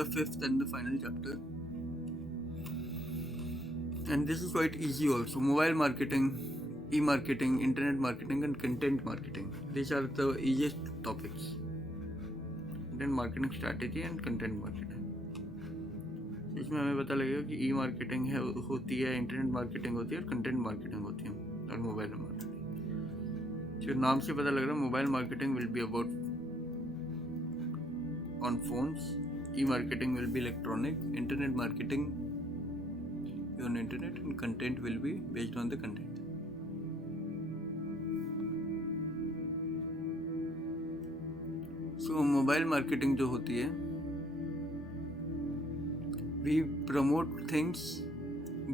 the fifth and the final chapter. And this is quite easy also. Mobile marketing, e-marketing, internet marketing and content marketing. These are the easiest topics. Content marketing strategy and content marketing. इसमें हमें पता लगेगा कि ई marketing है होती है, internet marketing होती है और कंटेंट मार्केटिंग होती है और मोबाइल मार्केटिंग। जो नाम से पता लग रहा है, mobile marketing will be about on phones, E marketing will be electronic, internet marketing on internet and content will be based on the content. So mobile marketing जो होती है, we promote things,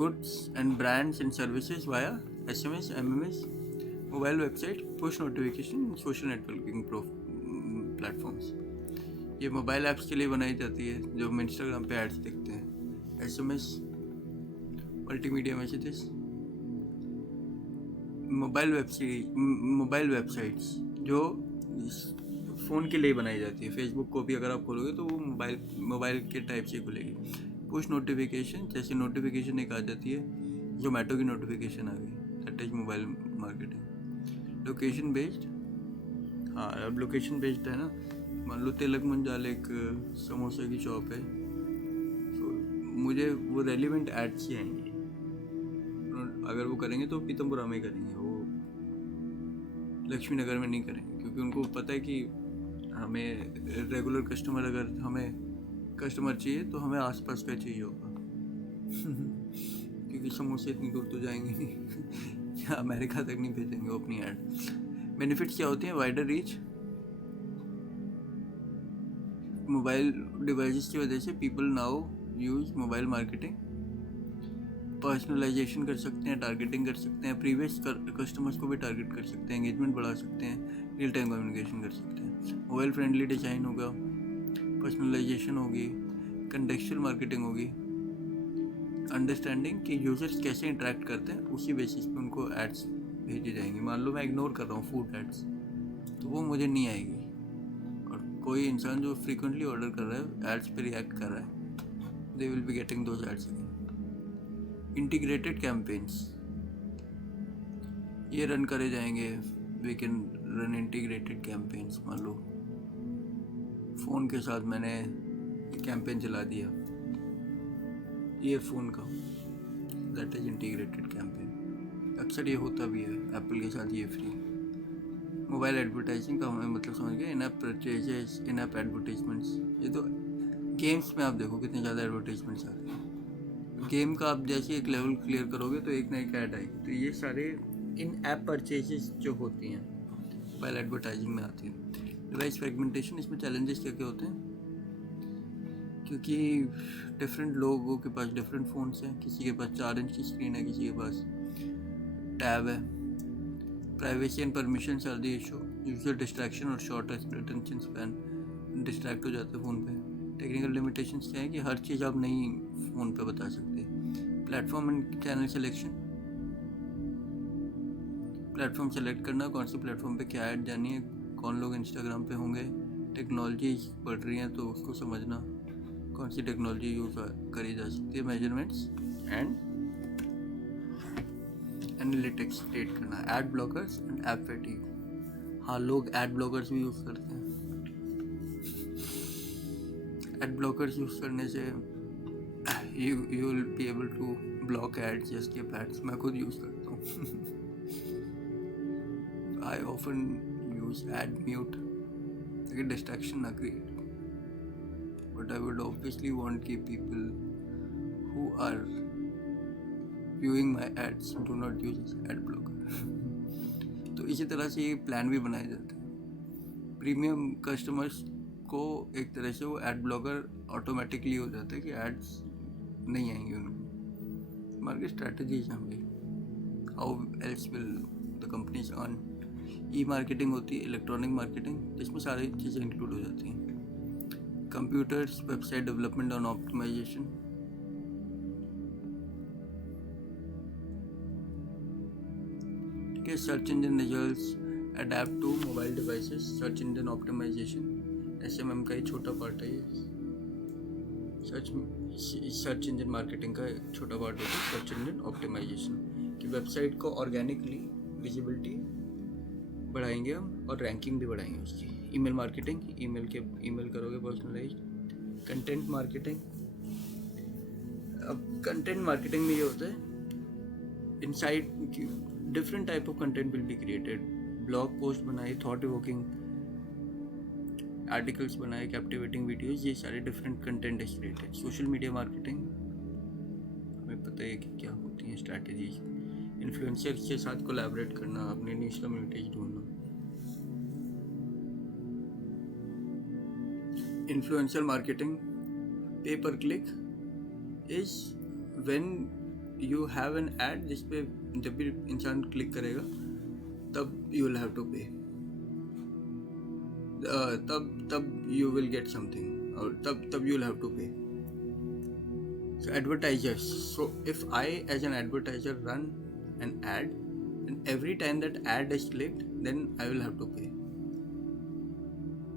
goods and brands and services via SMS, MMS, mobile website, push notification, social networking platforms. ये mobile apps के लिए बनाई जाती है जो हम इंस्टाग्राम पे एड्स देखते हैं, SMS, multimedia messages, mobile websites जो फ़ोन के लिए बनाई जाती है। फेसबुक को भी अगर आप खोलोगे तो वो मोबाइल के टाइप से खुलेगी। पुश नोटिफिकेशन, जैसे नोटिफिकेशन एक आ जाती है, जोमेटो की नोटिफिकेशन आ गई, that is mobile marketing. Location based, हाँ अब लोकेशन बेस्ड है ना। मान लो तिलक मंजाल एक समोसे की शॉप है, तो मुझे वो रेलिवेंट एड्स ही आएंगे। अगर वो करेंगे तो पीतमपुरा में करेंगे, वो लक्ष्मी नगर में नहीं करेंगे, क्योंकि उनको पता है कि हमें रेगुलर कस्टमर, अगर हमें कस्टमर चाहिए तो हमें आसपास का चाहिए होगा क्योंकि समोसे इतनी दूर तो जाएंगे नहीं या अमेरिका तक नहीं भेजेंगे वो अपनी ऐड। बेनिफिट्स क्या होते हैं? वाइडर रीच, मोबाइल डिवाइसेस की वजह से people now use mobile marketing, personalisation कर सकते हैं, टारगेटिंग कर सकते हैं, प्रीवियस कस्टमर्स को भी टारगेट कर सकते हैं, एंगेजमेंट बढ़ा सकते हैं, रियल टाइम कम्युनिकेशन कर सकते हैं, मोबाइल फ्रेंडली डिज़ाइन होगा, पर्सनलाइजेशन होगी, कंटेक्चुअल मार्केटिंग होगी, अंडरस्टैंडिंग कि यूजर्स कैसे इंटरेक्ट करते हैं, उसी बेसिस पे उनको एड्स भेजी जाएंगी। मान लो मैं इग्नोर कर रहा हूँ फूड एड्स, तो वो मुझे नहीं आएगी, और कोई इंसान जो फ्रीक्वेंटली ऑर्डर कर रहा है, एड्स पे रिएक्ट कर रहा है, they will be getting those ads again. Integrated campaigns ये रन करे जाएंगे, we can run integrated campaigns. मान लो फ़ोन के साथ मैंने कैंपेन चला दिया ईयरफोन का, दैट इज इंटीग्रेटेड कैंपेन। अक्सर ये होता भी है, एप्पल के साथ ये फ्री। मोबाइल एडवर्टाइजिंग का हमें मतलब समझ गए, इन ऐप परचेजेस, इन ऐप एडवर्टाइजमेंट्स। ये तो गेम्स में आप देखो कितने ज़्यादा एडवर्टाइजमेंट्स आते हैं। गेम का आप जैसे एक लेवल क्लियर करोगे तो एक ना एक ऐड आएगी। तो ये सारे इन ऐप परचेजेस जो होती हैं मोबाइल एडवर्टाइजिंग में आती हैं। डिवाइस फ्रेगमेंटेशन, इसमें चैलेंजेस क्या क्या होते हैं? क्योंकि डिफरेंट लोगों के पास डिफरेंट फ़ोन्स हैं, किसी के पास 4 इंच की स्क्रीन है, किसी के पास टैब है। Privacy and permission are the issue, user distraction और शॉर्ट अटेंशन स्पैन, डिस्ट्रैक्ट हो जाते हैं फ़ोन पे। टेक्निकल लिमिटेशंस क्या है कि हर चीज़ आप नहीं फ़ोन पे बता सकते। Platform and channel selection, platform select करना, कौन से प्लेटफॉर्म पे क्या ऐड जानी है, कौन लोग इंस्टाग्राम पे होंगे। टेक्नोलॉजी बढ़ रही है तो उसको समझना, कौन सी टेक्नोलॉजी यूज़ करी जा सकती है। मेजरमेंट्स एंड एनालिटिक्स क्रिएट करना। Ad blockers and app fatigue, हाँ लोग एड ब्लॉकर्स भी यूज़ करते हैं। एड ब्लॉकर्स यूज़ करने से you will be able to block ads, just skip ads। मैं खुद यूज़ करता हूँ I often use ad mute ताकि distraction ना create, but I would obviously want कि people who are viewing my ads do not use ad blocker तो इसी तरह से ये प्लान भी बनाए जाते हैं। प्रीमियम कस्टमर्स को एक तरह से वो एड ब्लॉकर ऑटोमेटिकली हो जाता है कि एड्स नहीं आएंगे उनको। मार्केट स्ट्रैटेजीज हैं भाई, how else will the companies earn. E marketing होती है इलेक्ट्रॉनिक मार्केटिंग, जिसमें सारी चीज़ें इंक्लूड हो जाती हैं। कंप्यूटर्स, वेबसाइट डेवलपमेंट और ऑप्टिमाइजेशन। ठीक है। Search engine results adept to mobile devices, search engine optimisation, SMM का ही छोटा पार्ट है ये। सर्च इंजन मार्केटिंग का एक छोटा पार्ट होता है सर्च इंजन ऑप्टिमाइजेशन, कि वेबसाइट को ऑर्गेनिकली विजिबिलिटी बढ़ाएंगे हम और रैंकिंग भी बढ़ाएंगे उसकी। ईमेल मार्केटिंग, ईमेल करोगे पर्सनलाइज। कंटेंट मार्केटिंग, अब कंटेंट मार्केटिंग में ये होता है inside different type of content will be created. Blog post बनाए, थॉट इवोकिंग आर्टिकल्स बनाए, कैप्टिवेटिंग वीडियोस, ये सारे different content is created. Social media marketing, हमें पता है कि क्या होती है स्ट्रैटेजीज। इन्फ्लुएंसर्स के साथ कोलैबोरेट करना, अपने नीश कम्युनिटीज ढूंढना। Influencer marketing, pay per click is when you have an ad जिस पे जब भी इंसान क्लिक करेगा तब यू विल हैव टू पे, तब you will get something, or तब you will have to pay. So advertisers, so if I as an advertiser run an ad and every time that ad is clicked then I will have to pay.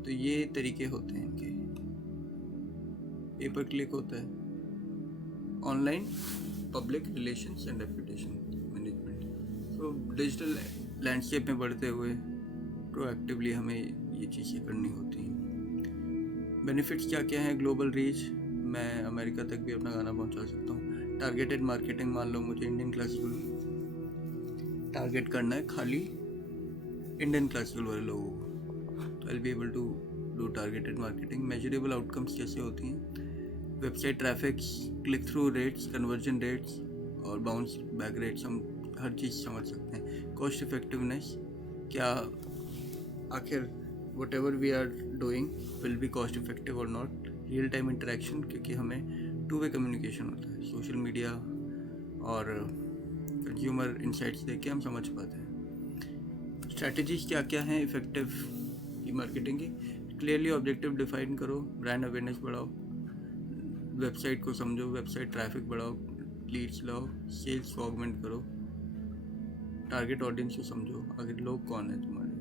तो ये तरीके होते हैं इनके। पे per click होता है, online public relations and reputation management. तो डिजिटल लैंडस्केप में बढ़ते हुए प्रोएक्टिवली हमें ये चीज़ें करनी होती हैं। बेनिफिट्स क्या क्या हैं? ग्लोबल रीच, मैं अमेरिका तक भी अपना गाना पहुंचा सकता हूँ। टारगेटेड मार्केटिंग, मान लो मुझे इंडियन क्लासिकल टारगेट करना है, खाली इंडियन क्लासिकल वाले लोगों को, तो I be able to do targeted marketing. Measurable outcomes कैसे होती हैं? Website traffic, click through rates, conversion rates और बाउंस बैक रेट्स, हम हर चीज़ समझ सकते हैं। कॉस्ट इफेक्टिवनेस, क्या आखिर whatever we are doing will be cost effective or not। Real time interaction, क्योंकि हमें टू वे कम्युनिकेशन होता है, सोशल मीडिया और कंज्यूमर इंसाइट्स देख के हम समझ पाते हैं। स्ट्रैटेजीज क्या क्या हैं इफेक्टिव की मार्केटिंग की? क्लियरली ऑब्जेक्टिव डिफाइन करो, ब्रांड अवेयरनेस बढ़ाओ, वेबसाइट को समझो, वेबसाइट ट्रैफिक बढ़ाओ, लीड्स लाओ, सेल्स ऑगमेंट करो, टारगेट ऑडियंस को समझो, आखिर लोग कौन है तुम्हारे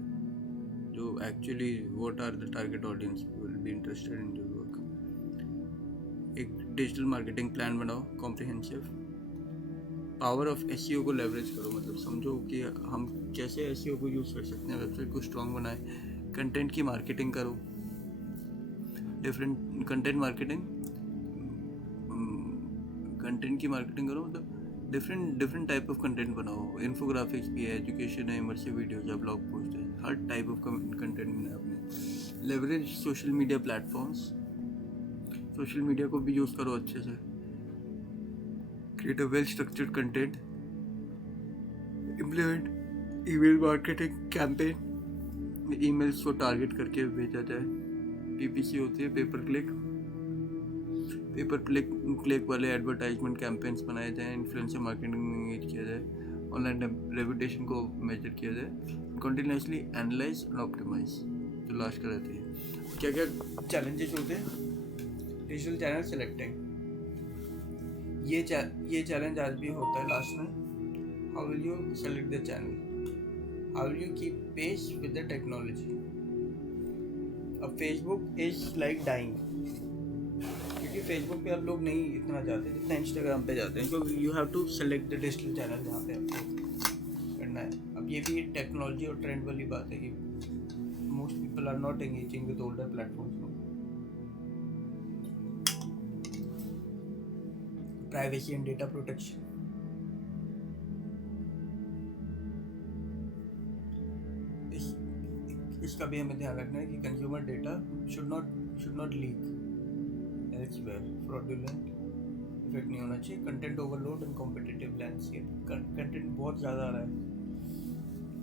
जो actually what are the target audience will be interested in your work. एक डिजिटल मार्केटिंग प्लान बनाओ कॉम्प्रिहेंसिव। पावर ऑफ एसईओ को लेवरेज करो, मतलब समझो कि हम कैसे एसईओ को यूज़ कर सकते हैं, वेबसाइट को स्ट्रॉन्ग बनाए। कंटेंट की मार्केटिंग करो, डिफरेंट कंटेंट मार्केटिंग करो, मतलब डिफरेंट टाइप ऑफ कंटेंट बनाओ। इन्फोग्राफिक्स भी है, एजुकेशन है, इमर्सिव वीडियोज है, ब्लॉग पोस्ट है, हर टाइप ऑफ कंटेंट में आपने leverage social media platforms, social media को भी यूज़ करो अच्छे से। Create a well structured content, implement email marketing campaign, emails को टारगेट करके भेजा जाए। पीपीसी होती है, पेपर क्लिक वाले एडवर्टाइजमेंट कैंपेन्स बनाए जाएँ, इन्फ्लुएंसर मार्केटिंग में एंगेज किया जाए, ऑनलाइन रेपुटेशन को मेजर किया जाए, कंटिन्यूसली एनालाइज और ऑप्टिमाइज। जो लास्ट का रहती है, क्या क्या चैलेंजेस होते हैं? डिजिटल चैनल सेलेक्टिंग, ये चैलेंज आज भी होता है लास्ट में। How will you select the channel, how will you keep pace with the technology. अब फेसबुक इज लाइक डाइंग, क्योंकि फेसबुक पे अब लोग नहीं इतना जाते जितना इंस्टाग्राम पे जाते हैं, क्योंकि you have to select the digital channel जहाँ पे आपको करना है। अब ये भी टेक्नोलॉजी और ट्रेंड वाली बात है कि most people are not engaging with older platforms. Privacy and data protection, इसका भी हमें ध्यान रखना है कि consumer data should not leak elsewhere, fraudulent effect नहीं होना चाहिए। Content overload and competitive landscape, content बहुत ज़्यादा आ रहा है,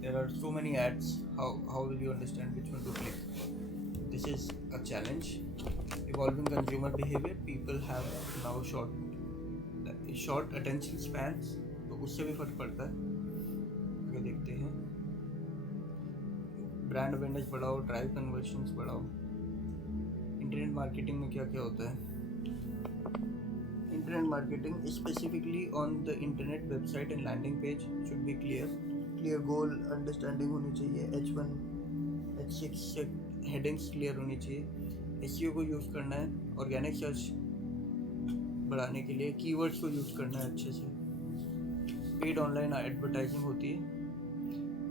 there are so many ads, how will you understand which one to click? This is a challenge. Evolving consumer behavior, people have now short attention spans, तो उससे भी फर्क पड़ता है। आगे देखते हैं, ब्रांड अवेयरनेस बढ़ाओ, ड्राइव कन्वर्शंस बढ़ाओ। इंटरनेट मार्केटिंग में क्या क्या होता है? Internet marketing specifically on the internet, website and landing page should be clear goal understanding होनी चाहिए, H1 H6 हेडिंग्स क्लियर होनी चाहिए। एसईओ को यूज़ करना है, ऑर्गेनिक सर्च बढ़ाने के लिए कीवर्ड्स को यूज़ करना है अच्छे से। पेड ऑनलाइन एडवर्टाइजिंग होती है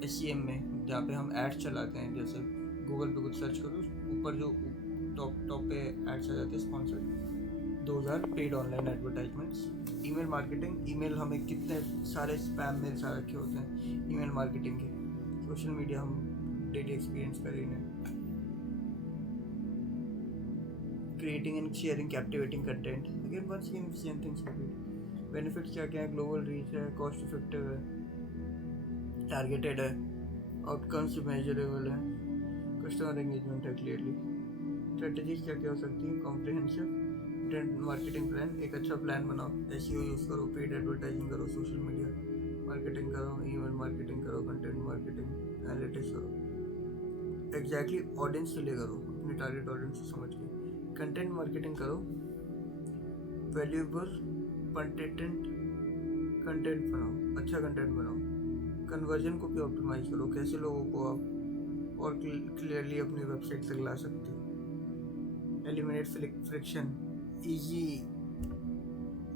SEM में, जहाँ पे हम एड्स चलाते हैं। जैसे गूगल पे कुछ सर्च करो, ऊपर जो टॉप पे एड्स आ जाते हैं sponsored, 2000 paid online advertisements. Email marketing, email हमें कितने सारे स्पैम मेल्स आ रखे होते हैं ईमेल मार्केटिंग के। सोशल मीडिया हम डेली एक्सपीरियंस कर रहे हैं। Creating and sharing captivating content, again once again same things repeat. Benefits क्या क्या है? ग्लोबल रीच है, कॉस्ट इफेक्टिव है, टारगेटेड है, आउटकम्स मेजरेबल है, कस्टमर एंगेजमेंट है क्लियरली। स्ट्रेटजीज क्या क्या हो सकती है? कॉम्प्रिहेंसिव कंटेंट मार्केटिंग प्लान, एक अच्छा प्लान बनाओ। SEO यूज़ करो, पेड एडवर्टाइजिंग करो, सोशल मीडिया मार्केटिंग करो, ईमेल मार्केटिंग करो, कंटेंट मार्केटिंग, एनालिटिक्स करो। एग्जैक्टली ऑडियंस के लिए करो, अपनी टारगेट ऑडियंस को समझ के। कंटेंट मार्केटिंग करो, वैल्यूएबल कंटेंट बनाओ, अच्छा कंटेंट बनाओ। कन्वर्जन को भी ऑप्टिमाइज करो, कैसे लोगों को आप और क्लियरली अपनी वेबसाइट तक ला सकते हो। Eliminate friction,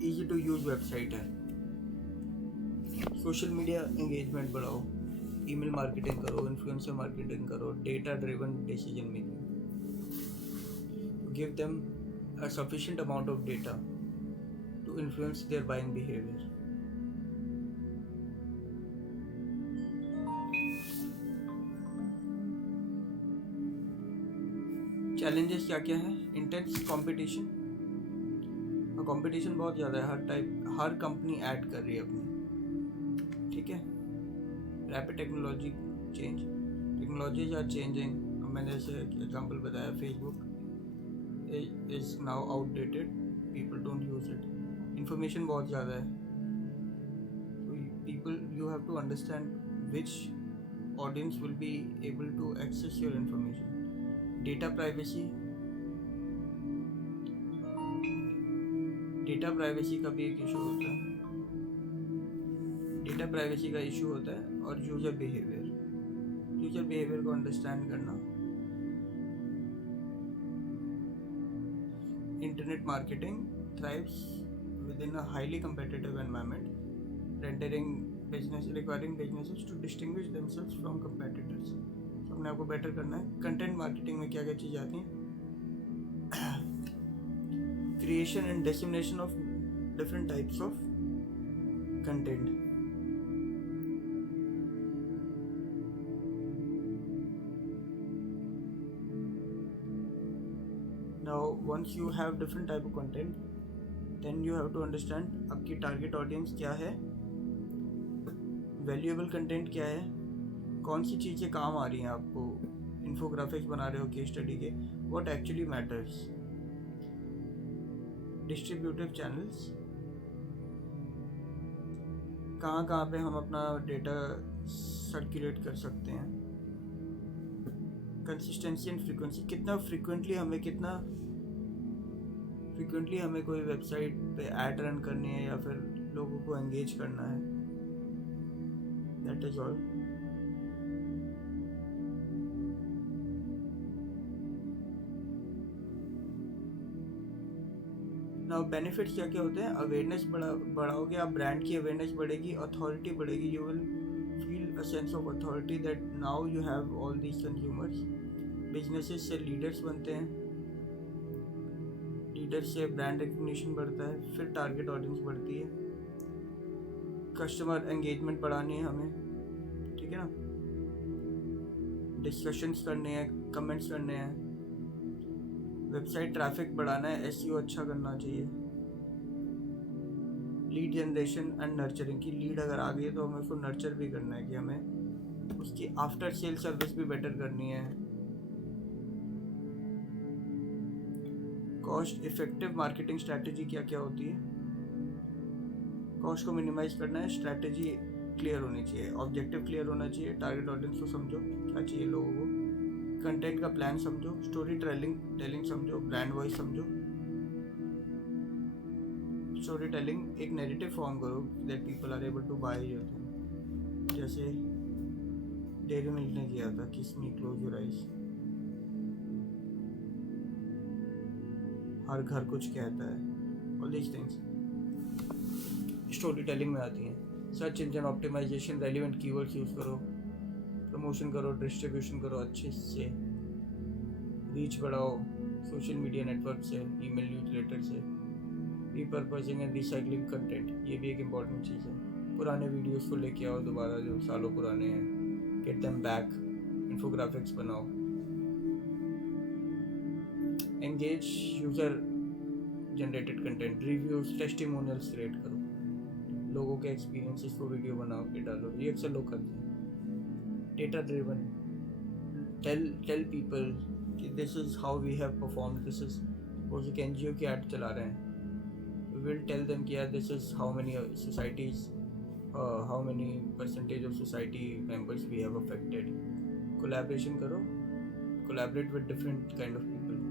easy to use website है। सोशल मीडिया एंगेजमेंट बढ़ाओ, ईमेल मार्केटिंग करो, इन्फ्लुएंसर मार्केटिंग करो, data driven decision making. Give them a sufficient amount of data to influence their buying behavior. Challenges क्या क्या है? इंटेंस कंपटीशन, कंपटीशन बहुत ज़्यादा है, हर कंपनी ऐड कर रही है अपनी, ठीक है। Rapid technology change, technologies are changing. मैंने जैसे एग्जांपल बताया, Facebook is now outdated, people don't use it. Information बहुत ज़्यादा है, so people, you have to understand which audience will be able to access your information. Data privacy का भी एक issue होता है। डेटा प्राइवेसी का इशू होता है, और यूज़र बिहेवियर को अंडरस्टैंड करना। Internet marketing thrives within a highly competitive environment, requiring businesses to distinguish themselves from competitors. तो अपने आप को बेटर करना है। कंटेंट मार्केटिंग में क्या क्या चीज़ें आती हैं? Creation and dissemination of different types of content. Now once you have different type of content, then you have to understand आपकी टारगेट ऑडियंस क्या है, वैल्यूएबल कंटेंट क्या है, कौन सी चीज़ें काम आ रही हैं आपको। इन्फोग्राफिक्स बना रहे हो केस स्टडी के, what actually matters. Distributive channels, कहाँ कहाँ पे हम अपना डेटा सर्कुलेट कर सकते हैं। कंसिस्टेंसी एंड फ्रीक्वेंसी, कितना फ्रीक्वेंटली हमें कोई वेबसाइट पे ऐड रन करनी है या फिर लोगों को एंगेज करना है। That is all. Now benefits क्या क्या होते हैं? अवेयरनेस बढ़ाओगे आप, ब्रांड की अवेयरनेस बढ़ेगी, अथॉरिटी बढ़ेगी। You will feel a sense of authority that now you have all these consumers. Businesses से लीडर्स बनते हैं, लीडर से ब्रांड रिकग्निशन बढ़ता है, फिर टारगेट ऑडियंस बढ़ती है। कस्टमर एंगेजमेंट बढ़ानी है हमें, ठीक है ना। डिस्कशंस करने हैं, कमेंट्स करने हैं, वेबसाइट ट्रैफिक बढ़ाना है, SEO अच्छा करना चाहिए। लीड जनरेशन एंड नर्चरिंग की, लीड अगर आ गई है तो हमें उसको नर्चर भी करना है, कि हमें उसकी आफ्टर सेल सर्विस भी बेटर करनी है। कॉस्ट इफेक्टिव मार्केटिंग स्ट्रैटेजी क्या क्या होती है? कॉस्ट को मिनिमाइज करना है, स्ट्रैटेजी क्लियर होनी चाहिए, ऑब्जेक्टिव क्लियर होना चाहिए, टारगेट ऑडियंस को समझो क्या चाहिए लोगों को, कंटेंट का प्लान समझो, स्टोरी टेलिंग समझो, ब्रांड वॉइस समझो। स्टोरी टेलिंग एक नैरेटिव फॉर्म करो that people are able to buy your thing. जैसे डेयरी मिल्क ने किया था, kiss me close your eyes. हर घर कुछ कहता है, all these things story telling में आती हैं. Search engine optimisation, relevant keywords use करो, प्रमोशन करो, डिस्ट्रीब्यूशन करो अच्छे से, रीच बढ़ाओ सोशल मीडिया नेटवर्क से, ईमेल न्यूज़लेटर से, रीपर्पसिंग एंड रिसाइकलिंग कंटेंट, ये भी एक इम्पॉर्टेंट चीज़ है. पुराने वीडियोस को लेके आओ दोबारा जो सालों पुराने हैं, गेट देम बैक, इन्फोग्राफिक्स बनाओ, engage user generated content, reviews, testimonials create करो, लोगों के एक्सपीरियंसेस को वीडियो बनाओ के डालो. ये अक्सर लोग करते हैं. डेटा ड्रिवन, टेल पीपल कि this is how we have perform. This is suppose एक एनजीओ की ऐड चला रहे हैं, वी विल टेल देम कि यार this is how many societies, how many percentage of society members we have affected. Collaboration करो, collaborate with different kind of people.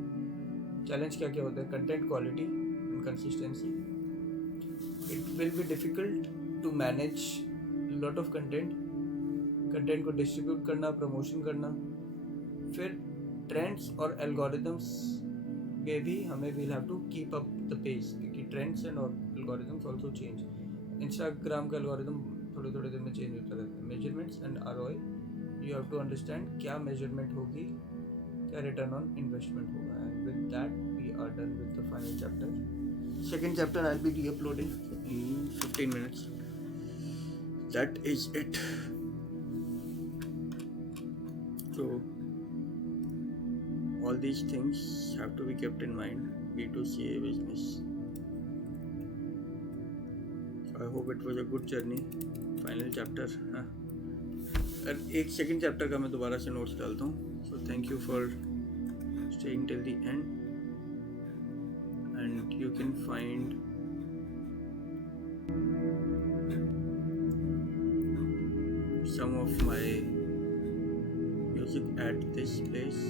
Challenge क्या क्या होता है? Content quality and consistency. It will be difficult to manage lot of content को distribute करना, promotion करना. फिर trends और एल्गोरिदम्स में भी हमें will have to keep up the pace, क्योंकि trends and algorithms also change. Instagram का एल्गोरिदम थोड़े थोड़े दिन में चेंज होता रहता है. Measurements and ROI, you have to understand क्या मेजरमेंट होगी, क्या रिटर्न ऑन इन्वेस्टमेंट होगा. And with that we are done with the final chapter. Second chapter I'll be re-uploading in 15 minutes. That is it. So all these things have to be kept in mind. B2C business. I hope it was a good journey. Final chapter. एक second chapter का मैं दोबारा से notes डालता हूँ. So thank you for staying till the end. And you can find some of my music at this place.